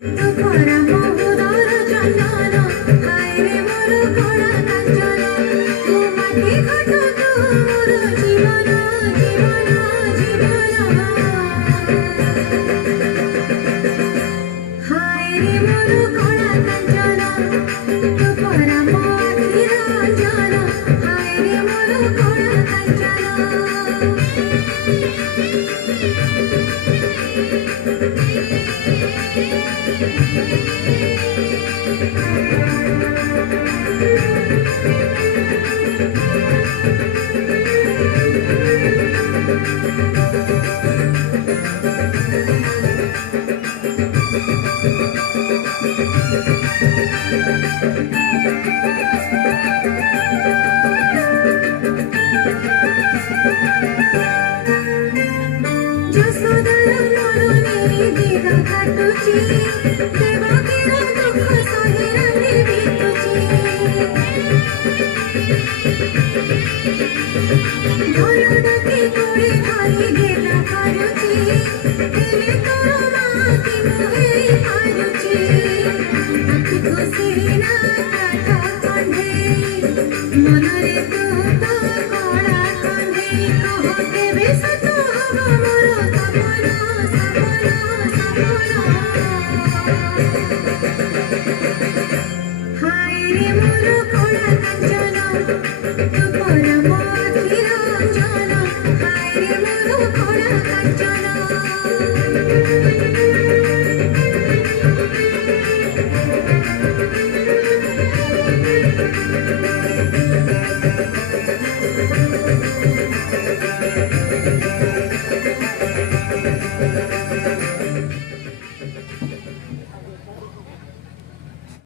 তোরা মহুদর চন্দন হায় রে মোর কড়া কাঞ্চন তু মাটি ঘট তোর জীবন জীবন জীবন হায় রে মোর কড়া কাঞ্চন তোরা মহির জন হায় রে মোর কড়া কাঞ্চন যশোদার নয়নে দিঘা কাটুছি